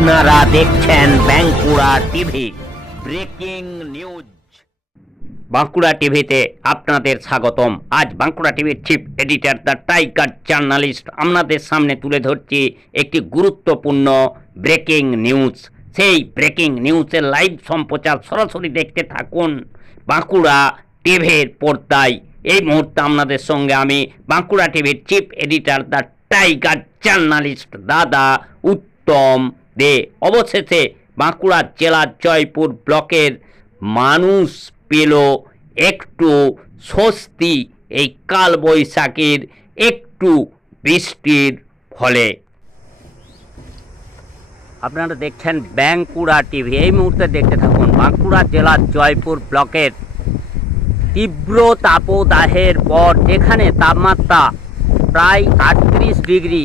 আপনারা দেখছেন Bankura TV breaking news. Bankura টিভিতে আপনাদের স্বাগতম। আজ বাঁকুড়া টিভির chief editor the tiger journalist আপনাদের সামনে তুলে ধরছি একটি গুরুত্বপূর্ণ ব্রেকিং নিউজ। সেই ব্রেকিং নিউজের লাইভ সম্প্রচার সরাসরি দেখতে থাকুন বাঁকুড়া টিভির পর্দায়। এই মুহূর্তে আপনাদের সঙ্গে আমি বাঁকুড়া টিভির chief editor the tiger journalist দাদা উত্তম দে। অবশেষে বাঁকুড়া জেলার জয়পুর ব্লকের মানুষ পেল একটু স্বস্তি এই কালবৈশাখীর একটু বৃষ্টির ফলে। আপনারা দেখছেন বাঁকুড়া টিভি। এই মুহূর্তে দেখতে থাকুন বাঁকুড়া জেলার জয়পুর ব্লকের তীব্র তাপদাহের পর যেখানে তাপমাত্রা প্রায় 38 ডিগ্রি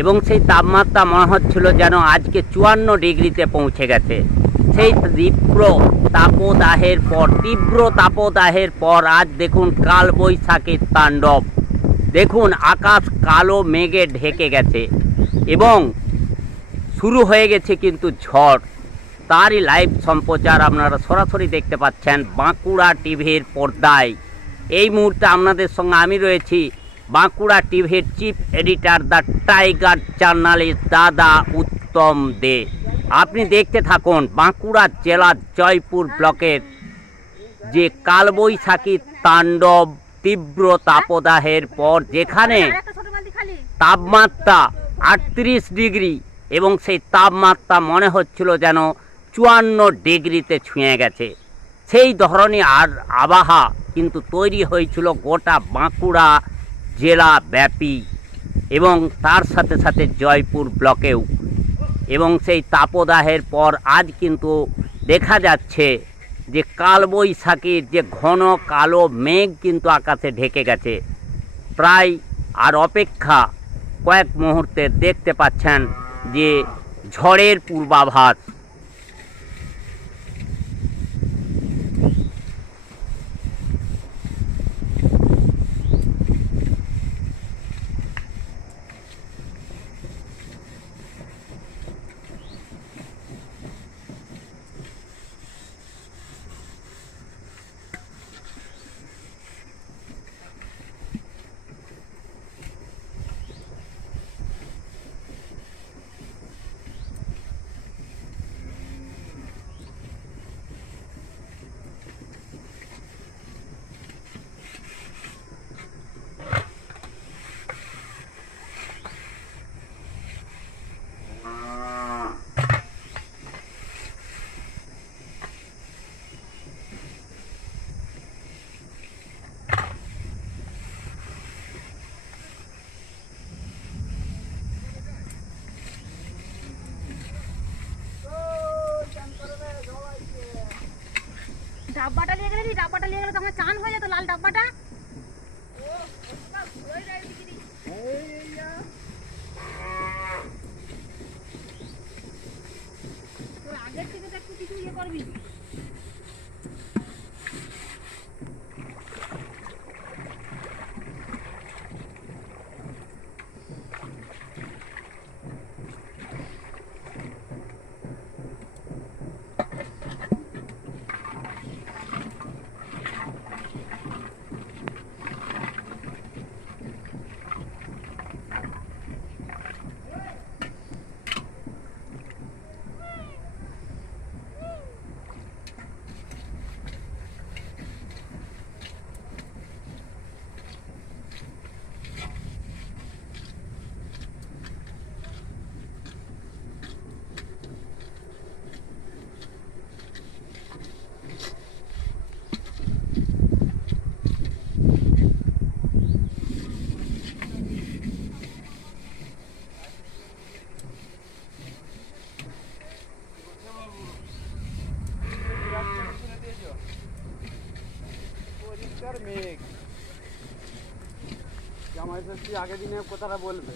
এবং সেই তাপমাত্রা মনে হচ্ছিল যেন আজকে 54 ডিগ্রিতে পৌঁছে গেছে। সেই তীব্র তাপদাহের পর আজ দেখুন কালবৈশাখীর তাণ্ডব। দেখুন আকাশ কালো মেঘে ঢেকে গেছে এবং শুরু হয়ে গেছে কিন্তু ঝড়। তারই লাইভ সম্প্রচার আপনারা সরাসরি দেখতে পাচ্ছেন বাঁকুড়া টিভির পর্দায়। এই মুহূর্তে আপনাদের সঙ্গে আমি রয়েছি বাঁকুড়া টিভির chief editor the tiger journalist দাদা উত্তম দে। আপনি দেখতে থাকুন বাঁকুড়া জেলার জয়পুর ব্লকের যে কালবৈশাখী তাণ্ডব তীব্র তাপদাহের পর যেখানে তাপমাত্রা 38 ডিগ্রি এবং সেই তাপমাত্রা মনে হচ্ছিল যেন 54 ডিগ্রিতে ছুঁয়ে গেছে। সেই ধরনের আবহাওয়া কিন্তু তৈরি হয়েছিল গোটা বাঁকুড়া জেলা ব্যাপী এবং তার সাথে সাথে জয়পুর ব্লকেও। এবং সেই তাপদাহের পর আজ কিন্তু দেখা যাচ্ছে যে কালবৈশাখীর যে ঘন কালো মেঘ কিন্তু আকাশে ঢেকে গেছে। প্রায় আর অপেক্ষা কয়েক মুহূর্তে দেখতে পাচ্ছেন যে ঝড়ের পূর্বাভাস। ডাব্বাটা নিয়ে গেলে তো আমার চান হয়ে যেত লাল ডাব্বাটা। তোর আগের থেকে তো একটু কিছু ইয়ে করবি। মেঘ জামাই ষষ্ঠী আগের দিনে কথাটা বলবে।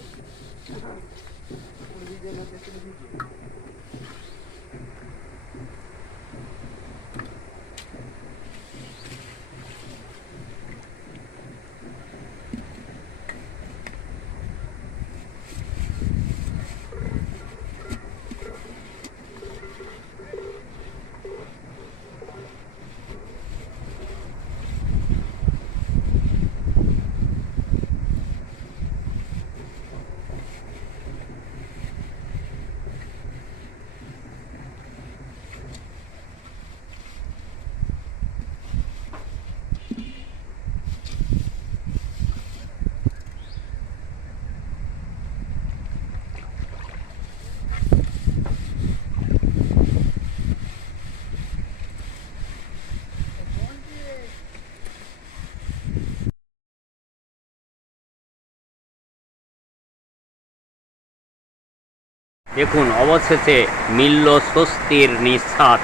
দেখুন অবশেষে মিলল স্বস্তির নিঃশ্বাস।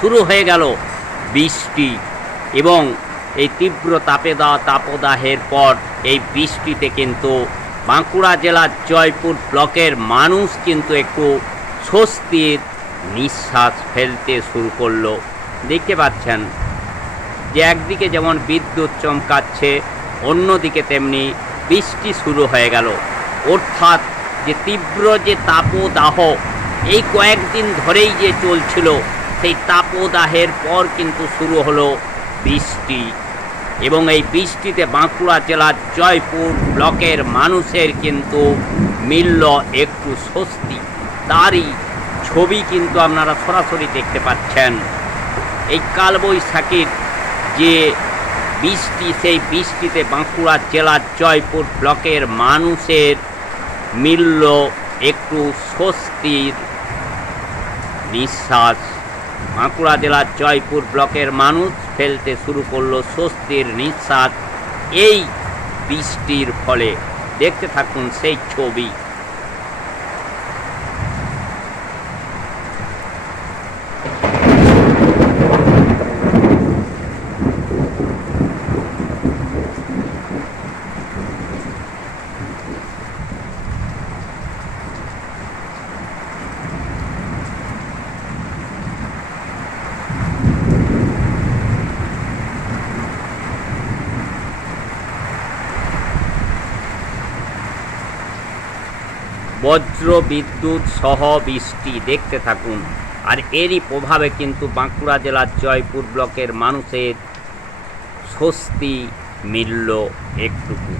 শুরু হয়ে গেল বৃষ্টি এবং এই তীব্র তাপদাহের পর এই বৃষ্টিতে কিন্তু বাঁকুড়া জেলার জয়পুর ব্লকের মানুষ কিন্তু একটু স্বস্তির নিঃশ্বাস ফেলতে শুরু করলো। দেখতে পাচ্ছেন যে একদিকে যেমন বিদ্যুৎ চমকাচ্ছে, অন্যদিকে তেমনি বৃষ্টি শুরু হয়ে গেল। অর্থাৎ যে তীব্র যে তাপদাহ এই কয়েকদিন ধরেই যে চলছিল, সেই তাপদাহের পর কিন্তু শুরু হলো বৃষ্টি এবং এই বৃষ্টিতে বাঁকুড়া জেলার জয়পুর ব্লকের মানুষের কিন্তু মিলল একটু স্বস্তি। তারই ছবি কিন্তু আপনারা সরাসরি দেখতে পাচ্ছেন। এই কালবৈশাখীর যে বৃষ্টি, সেই বৃষ্টিতে বাঁকুড়া জেলার জয়পুর ব্লকের মানুষের মিলল একটু স্বস্তির নিঃশ্বাস। বাঁকুড়া জেলার জয়পুর ব্লকের মানুষ ফেলতে শুরু করলো স্বস্তির নিঃশ্বাস এই বৃষ্টির ফলে। দেখতে থাকুন সেই ছবি। বজ্র বিদ্যুৎ সহ বৃষ্টি দেখতে থাকুন। আর এরই প্রভাবে কিন্তু বাঁকুড়া জেলার জয়পুর ব্লকের মানুষের স্বস্তি মিলল একটুকু।